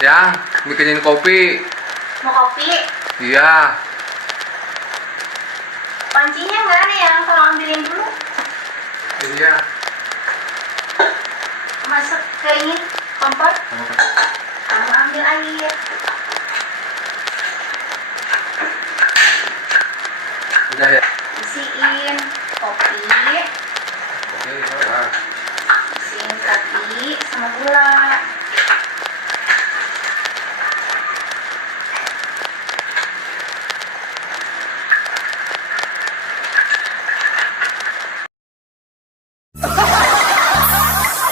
Yang bikinin kopi. Mau kopi? Iya. Pancinya nggak ada yang tolong ambilin dulu. Iya. Masuk ke ini kompor. Kamu ambil air.